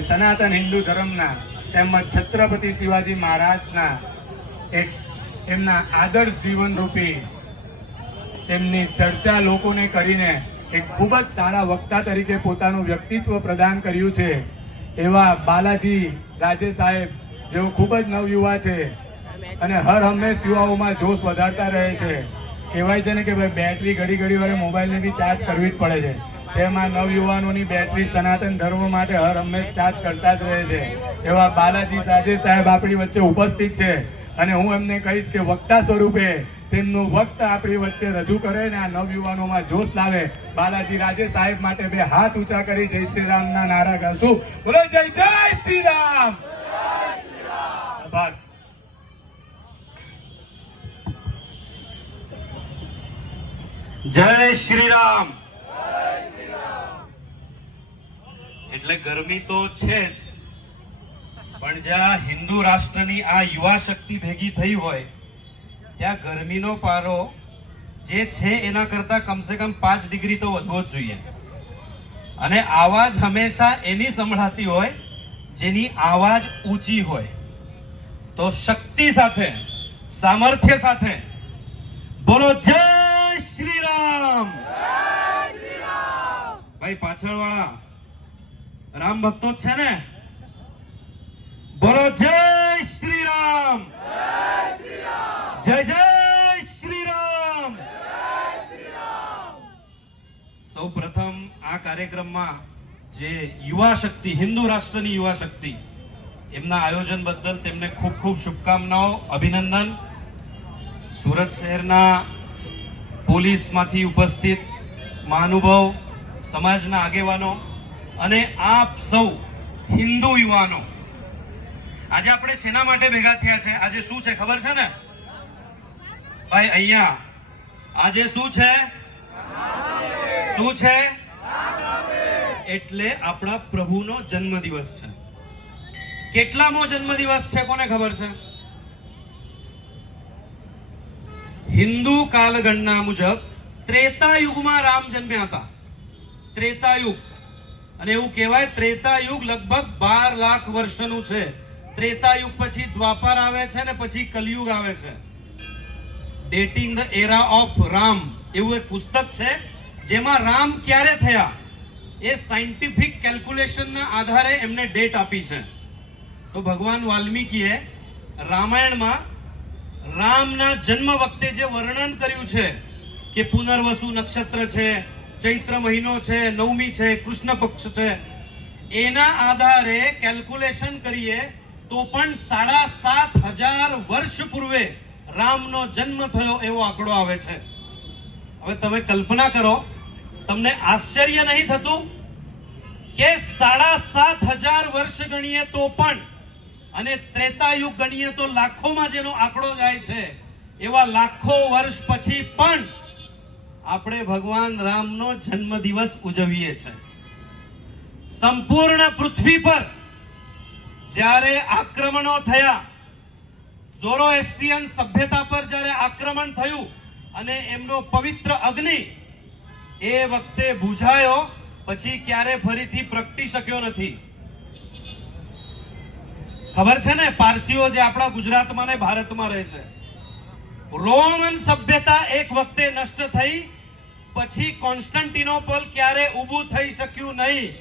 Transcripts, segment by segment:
સનાતન હિન્દુ ધર્મના તેમજ છત્રપતિ શિવાજી મહારાજના એક એમના આદર્શ જીવન રૂપી તેમની ચર્ચા લોકોને કરીને એક ખૂબ જ સારા વક્તા તરીકે પોતાનું વ્યક્તિત્વ પ્રદાન કર્યું છે એવા બાલાજી રાજે સાહેબ, જેઓ ખૂબ જ નવયુવા છે અને હર હંમેશ યુવાઓમાં જોશ વધારતા રહે છે. કહેવાય છે ને કે ભાઈ બેટરી ઘડી ઘડી વારે મોબાઈલને બી ચાર્જ કરવી જ પડે છે, તેમાં નવયુવાનોની બેટરી સનાતન ધર્મ માટે હર હંમેશ ચાર્જ કરતા જ રહે છે. એવા બાલાજી રાજે સાહેબ આપણી વચ્ચે ઉપસ્થિત છે અને હું એમને કહીશ કે વક્તા સ્વરૂપે તેમનું વક્ત આપણી વચ્ચે રજૂ કરે ને આ નવયુવાનોમાં જોશ લાવે. બાલાજી રાજે સાહેબ માટે બે હાથ ઊંચા કરી જય શ્રી રામના નારા ગાશું. બોલો જય જય શ્રી રામ. આભાર. જય શ્રી રામ. એટલે ગરમી તો છે જ, પણ જ્યાં હિન્દુ રાષ્ટ્રની આ યુવા શક્તિ ભેગી થઈ હોય ત્યાં ગરમીનો પારો જે છે એના કરતા કમસે કમ 5 ડિગ્રી તો વધવો જ જોઈએ. અને આવાજ હંમેશા એની સંભળાતી હોય જેની આવાજ ઊંચી હોય. તો શક્તિ સાથે, સામર્થ્ય સાથે બોલો જય શ્રી રામ. ભાઈ પાછળ વાળા રામ ભક્તો છે ને? બોલો જય શ્રી રામ. જય જય શ્રી રામ. સૌ પ્રથમ આ કાર્યક્રમમાં જે યુવા શક્તિ, હિન્દુ રાષ્ટ્રની યુવા શક્તિ, એમના આયોજન બદલ તેમને ખૂબ ખૂબ શુભકામનાઓ, અભિનંદન. સુરત શહેરના પોલીસમાંથી ઉપસ્થિત મહાનુભાવ, સમાજના આગેવાનો અને આપ સૌ હિન્દુ યુવાનો, આજે આપણે શેના માટે ભેગા થયા છે? આજે શું છે ખબર છે ને ભાઈ? અહીંયા આજે શું છે? શું છે? એટલે આપણા પ્રભુનો જન્મદિવસ છે. કેટલામો જન્મદિવસ છે કોને ખબર છે? હિન્દુ કાલગણના મુજબ ત્રેતા યુગમાં રામ જન્મ્યા હતા. ત્રેતા યુગ. અને એવું કહેવાય ત્રેતા યુગ લગભગ 12 લાખ વર્ષનું છે. ત્રેતા યુગ પછી દ્વાપર આવે છે ને પછી કલયુગ આવે છે. Dating the era of Ram એવું એક પુસ્તક છે જેમાં રામ ક્યારે થયા એ સાયન્ટિફિક કેલ્ક્યુલેશનના આધારે એમને ડેટ આપી છે. તો ભગવાન વાલ્મીકીએ રામાયણમાં રામના જન્મ વખતે જે વર્ણન કર્યું છે કે પુનર્વસુ નક્ષત્ર છે, ચૈત્ર મહિનો છે, નવમી છે, કૃષ્ણ પક્ષ છે, એના આધારે કેલ્ક્યુલેશન કરીએ તો પણ 7,500 વર્ષ પૂર્વે રામનો જન્મ થયો એવો આંકડો આવે છે. હવે તમે કલ્પના કરો, તમને આશ્ચર્ય નહીં થતું કે 7,500 વર્ષ ગણીએ તો પણ, અને ત્રેતા યુગ ગણીએ તો લાખોમાં જેનો આંકડો જાય છે, એવા લાખો વર્ષ પછી પણ આપણે ભગવાન રામનો જન્મદિવસ ઉજવીએ છીએ. સંપૂર્ણ પૃથ્વી પર જ્યારે આક્રમણો થયા, ઝોરોએસ્ટ્રિયન સભ્યતા પર જ્યારે આક્રમણ થયું અને એમનો પવિત્ર અગ્નિ એ વખતે બુઝાયો, પછી ક્યારે ફરીથી પ્રગટી શક્યો નથી. ખબર છે ને? પારસીઓ જે આપણા ગુજરાતમાં ને ભારતમાં રહે છે, રોમન સભ્યતા એક વખતે નષ્ટ થઈ, પછી કોન્સ્ટન્ટિનોપલ ક્યારે ઊભું થઈ શક્યું નહીં.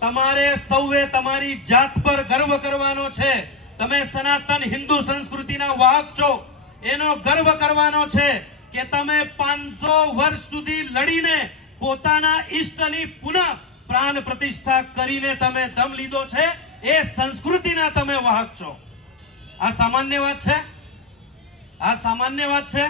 તમારે સૌએ તમારી જાત પર ગર્વ કરવાનો છે. તમે સનાતન હિન્દુ સંસ્કૃતિના વાહક છો, એનો ગર્વ કરવાનો છે કે તમે 500 વર્ષ સુધી લડીને પોતાના ઈષ્ટની પુનઃ પ્રાણ પ્રતિષ્ઠા કરીને તમે દમ લીધો છે. એ સંસ્કૃતિના તમે વાહક છો. આ સામાન્ય વાત છે? આ સામાન્ય વાત છે?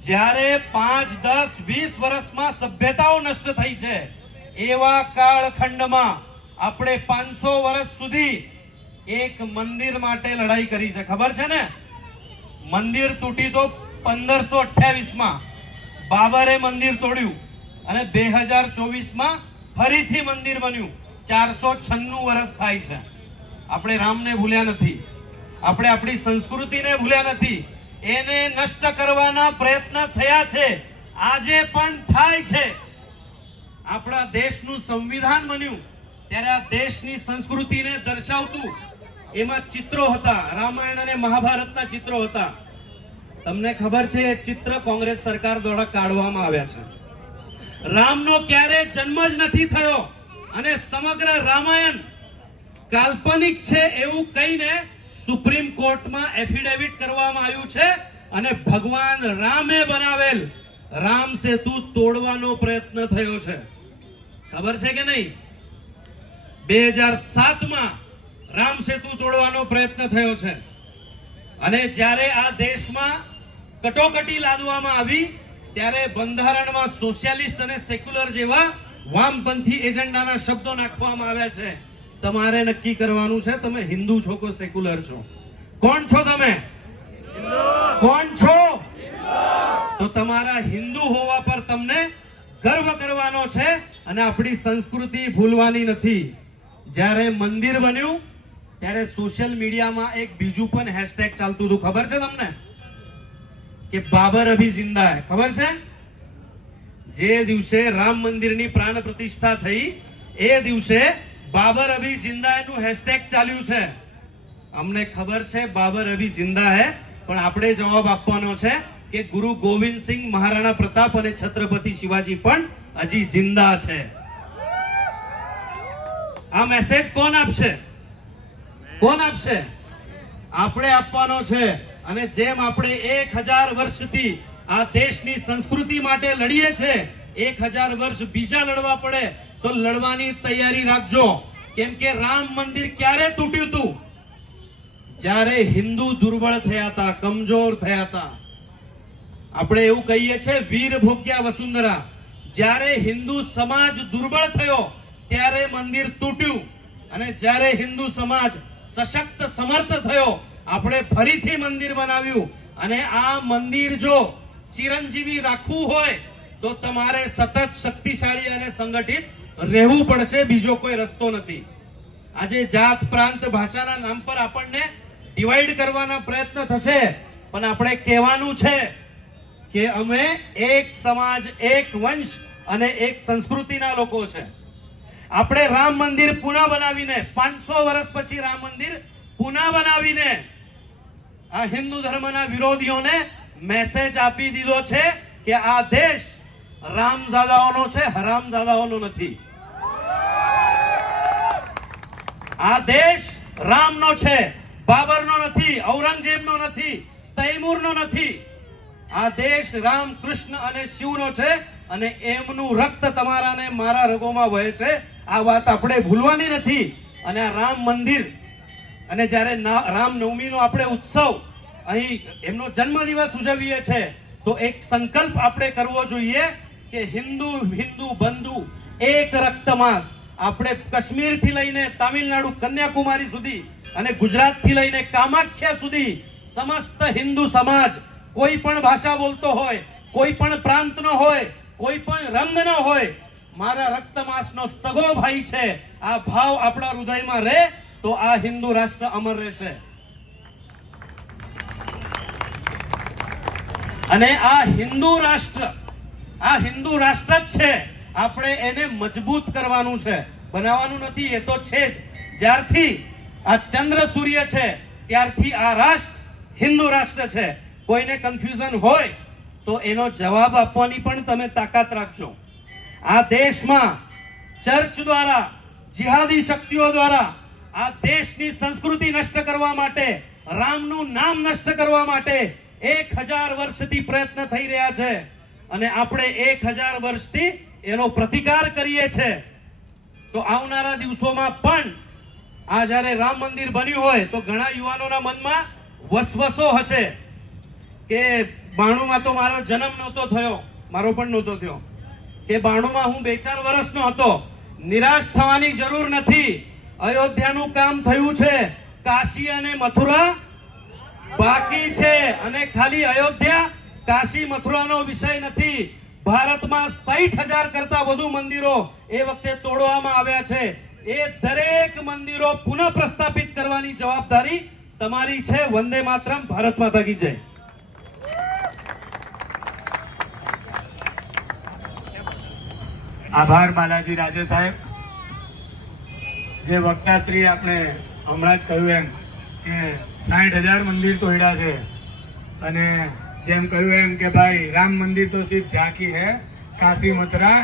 જ્યારે 5, 10, 20 વર્ષમાં સભ્યતાઓ નષ્ટ થઈ છે, એવા કાળખંડમાં આપણે 500 વર્ષ સુધી એક મંદિર માટે લડાઈ કરી છે. ખબર છે ને? મંદિર તૂટી તો 1528માં બાબરે મંદિર તોડ્યું અને 2024માં ફરીથી મંદિર બન્યું. 496 વર્ષ થાય છે. આપણે રામને ભૂલ્યા નથી, આપણે આપણી સંસ્કૃતિને ભૂલ્યા નથી. એને નષ્ટ કરવાના પ્રયત્ન થયા છે, આજે પણ થાય છે. આપણા દેશનું સંવિધાન બન્યું ત્યારે આ દેશની સંસ્કૃતિને દર્શાવતું એમાં ચિત્રો હતા, રામાયણ અને મહાભારતના ચિત્રો હતા. તમને ખબર છે એ ચિત્ર કોંગ્રેસ સરકાર દ્વારા કાઢવામાં આવ્યા છે. રામનો ક્યારે જન્મ જ નથી થયો અને સમગ્ર રામાયણ કાલ્પનિક છે એવું કહીને સુપ્રીમ કોર્ટમાં એફિડેવિટ કરવામાં આવ્યું છે અને ભગવાન રામે બનાવેલ રામ સેતુ તોડવાનો પ્રયત્ન થયો છે. ખબર છે કે નહીં? 2007માં રામ સેતુ તોડવાનો પ્રયત્ન થયો છે અને જ્યારે આ દેશમાં કટોકટી લાદવામાં આવી ત્યારે બંધારણમાં સોશિયાલિસ્ટ અને સેક્યુલર જેવા વામપંથી એજન્ડાના શબ્દો નાખવામાં આવ્યા છે. તમારે નક્કી કરવાનું છે તમે હિન્દુ છો કે સેક્યુલર છો. કોણ છો તમે? કોણ છો? તો તમારા હિન્દુ હોવા પર તમને ગર્વ કરવાનો છે અને આપણી સંસ્કૃતિ ભૂલવાની નથી. જ્યારે મંદિર બન્યું ત્યારે સોશિયલ મીડિયામાં એક બીજું પણ હેશટેગ ચાલતું હતું. ખબર છે તમને કે બાબર અભી જિંદા હૈ? ખબર છે? જે દિવસે રામ મંદિરની પ્રાણ પ્રતિષ્ઠા થઈ એ દિવસે બાબર અભી જિંદા હૈ નું હેશટેગ ચાલ્યું છે. અમને ખબર છે બાબર અભી જિંદા હૈ, પણ આપણે જવાબ આપવાનો છે કે ગુરુ ગોવિંદસિંહ, મહારાણા પ્રતાપ અને છત્રપતિ શિવાજી પણ હજી જિંદા છે. આ મેસેજ કોણ આપશે? કોણ આપશે? આપણે આપવાનો છે. અને જેમ આપણે 1000 વર્ષથી આ દેશની સંસ્કૃતિ માટે લડીએ છે, 1000 વર્ષ બીજા લડવા પડે તો લડવાની તૈયારી રાખજો. કેમ કે રામ મંદિર ક્યારે તૂટ્યું હતું? જ્યારે હિન્દુ દુર્બળ થયા હતા, કમજોર થયા હતા. આપણે એવું કહીએ છીએ વીર ભોગ્યા વસુંધરા. જ્યારે હિન્દુ સમાજ દુર્બળ થયો ત્યારે મંદિર તૂટ્યું અને જ્યારે હિન્દુ સમાજ સશક્ત સમર્થ થયો આપણે ફરીથી મંદિર બનાવ્યું. અને આ મંદિર જો ચિરંજીવી રાખવું હોય તો તમારે સતત શક્તિશાળી અને સંગઠિત રહેવું પડશે, બીજો કોઈ રસ્તો નથી. આજે જાત, પ્રાંત, ભાષાના નામ પર આપણને ડિવાઈડ કરવાના પ્રયત્ન થશે, પણ આપણે કહેવાનું છે કે અમે એક સમાજ, એક વંશ અને એક સંસ્કૃતિના લોકો છે. આપણે રામ મંદિર પુનઃ બનાવીને 500 વર્ષ પછી રામ મંદિર પુનઃ બનાવીને આ હિન્દુ ધર્મના વિરોધીઓને મેસેજ આપી દીધો છે કે આ દેશ રામઝાદાઓનો છે, હરામઝાદાઓનો નથી. આ દેશ રામનો છે, બાબરનો નથી, ઔરંગઝેબનો નથી, તૈમૂરનો નથી. આ દેશ રામ, કૃષ્ણ અને શિવનો છે અને એમનું રક્ત તમારા ને મારા રગોમાં વહે છે. આ વાત આપણે ભૂલવાની નથી. અને આ રામ મંદિર અને જ્યારે રામનવમીનો આપણે ઉત્સવ અહીં એમનો જન્મદિવસ ઉજવીએ છીએ તો એક સંકલ્પ આપણે કરવો જોઈએ કે હિન્દુ બંધુ એક રક્તમાસ. આપણે કાશ્મીરથી લઈને તામિલનાડુ, કન્યાકુમારી સુધી અને ગુજરાતથી લઈને કામાખ્યા સુધી સમસ્ત હિન્દુ સમાજ કોઈ પણ ભાષા બોલતો હોય, કોઈ પણ પ્રાંતનો હોય, કોઈ પણ રંગનો હોય, મારા રક્તમાસનો સગો ભાઈ છે. આ ભાવ આપણા હૃદયમાં રહે તો આ હિન્દુ રાષ્ટ્ર અમર રહેશે. અને આ હિન્દુ રાષ્ટ્ર જ છે. આપણે એને મજબૂત કરવાનું છે, બનાવવાનું નથી. એ તો છે જ. જ્યારથી આ ચંદ્ર સૂર્ય છે ત્યારથી આ રાષ્ટ્ર હિન્દુ રાષ્ટ્ર છે. કોઈને કન્ફ્યુઝન હોય તો એનો જવાબ આપવાની પણ તમે તાકાત રાખજો. આ દેશમાં ચર્ચ દ્વારા, જિહાદી શક્તિઓ દ્વારા આ દેશની સંસ્કૃતિ નષ્ટ કરવા માટે, રામનું નામ નષ્ટ કરવા માટે 1000 વર્ષથી પ્રયત્ન થઈ રહ્યા છે અને આપણે 1000 વર્ષથી એનો પ્રતિકાર કરીએ છીએ. તો આવનારા દિવસોમાં પણ આ જ્યારે રામ મંદિર બન્યું હોય તો ઘણા યુવાનોના મનમાં વસવસો હશે કે 92માં તો મારો જન્મ નહોતો થયો, મારો પણ નહોતો થયો, કે 92માં હું 2-4 વર્ષનો હતો. નિરાશ થવાની જરૂર નથી. અયોધ્યાનું કામ થયું છે, કાશી અને મથુરા બાકી છે. અને ખાલી અયોધ્યા, કાશી, મથુરાનો વિષય નથી. ભારતમાં 60,000 કરતા વધુ મંદિરો એ વખતે તોડવામાં આવ્યા છે. એ દરેક મંદિરો પુનઃ પ્રસ્થાપિત કરવાની જવાબદારી તમારી છે. વંદે માતરમ. ભારત માતા કી જય. આભાર બાલાજી રાજે સાહેબ. જે વક્તા સ્ત્રી આપણે હમણાં જ કહ્યું એમ કે 60,000 મંદિર તોડ્યા છે, અને જેમ કહ્યું એમ કે ભાઈ રામ મંદિર તો સિર્ફ ઝાંકી હે, કાશી મથુરા